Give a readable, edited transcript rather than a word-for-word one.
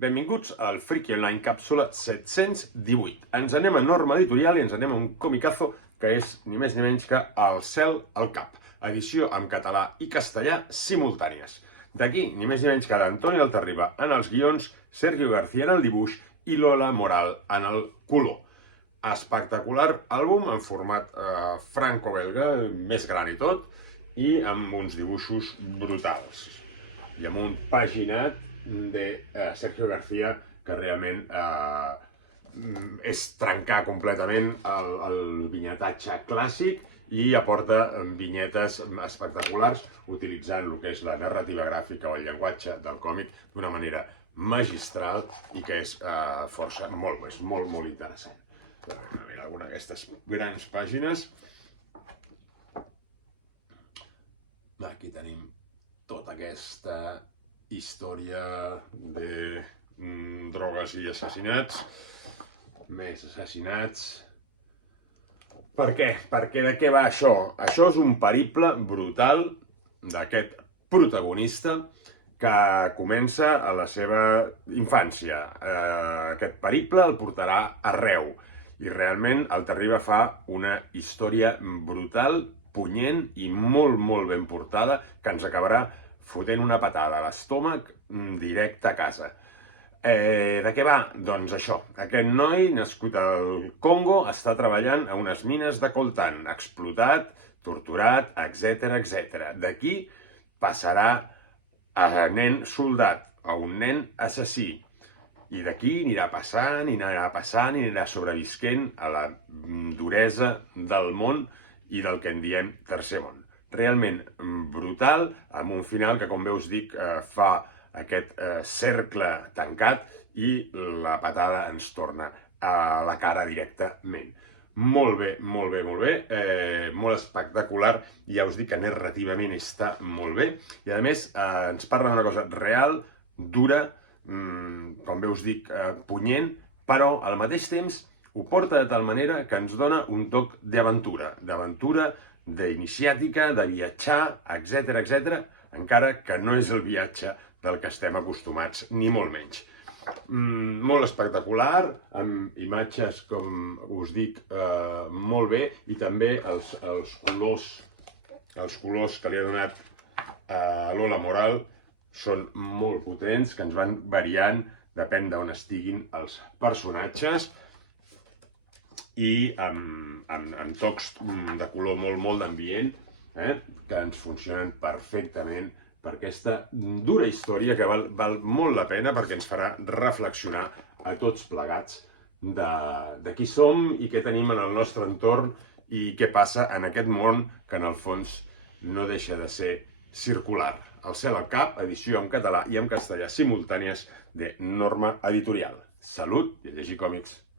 Benvinguts al Friki Online càpsula 718. Ens anem a Norma Editorial i ens anem a un comicazo que és ni més ni menys que El cel al cap, edició en català i castellà simultànies. D'aquí, ni més ni menys que d'Antoni Altarriba en els guions, Sergio García en el dibuix i Lola Moral en el color. Espectacular àlbum en format franco-belga, més gran i tot, i amb uns dibuixos brutals. I amb un paginat de Sergio García que realment és trencar completament el vinyetatge clàssic i aporta vinyetes espectaculars utilitzant el que és la narrativa gràfica o el llenguatge del còmic d'una manera magistral i que és força molt interessant. Mira alguna d'aquestes grans pàgines. Aquí tenim tota aquesta història de drogues i assassinats, més assassinats. Per què? Perquè de què va això? Això és un periple brutal d'aquest protagonista que comença a la seva infància. Aquest periple el portarà arreu i realment Altarriba fa una història brutal, punyent i molt ben portada que ens acabarà fotent una patada a l'estómac directe a casa. De què va? Doncs això. Aquest noi, nascut al Congo, està treballant a unes mines de coltan, explotat, torturat, etc. D'aquí passarà a nen soldat, a un nen assassí. I d'aquí anirà passant, i anirà sobrevisquent a la duresa del món i del que en diem tercer món. Realment brutal, amb un final que, com bé us dic, fa aquest cercle tancat i la patada ens torna a la cara directament. Molt bé, molt espectacular, i ja us dic que narrativament està molt bé, i a més ens parla d'una cosa real, dura, com bé us dic, punyent, però al mateix temps ho porta de tal manera que ens dona un toc d'aventura, d'iniciàtica, de viatjar, etc, encara que no és el viatge del que estem acostumats, ni molt menys. Molt espectacular, amb imatges, com us dic, molt bé, i també els colors que li ha donat a Lola Moral són molt potents, que ens van variant, depèn d'on estiguin els personatges, i amb tocs de color molt d'ambient, que ens funcionen perfectament per aquesta dura història que val molt la pena perquè ens farà reflexionar a tots plegats de qui som i què tenim en el nostre entorn i què passa en aquest món que en el fons no deixa de ser circular. El cel al cap, edició en català i en castellà simultànies de Norma Editorial. Salut i a llegir còmics!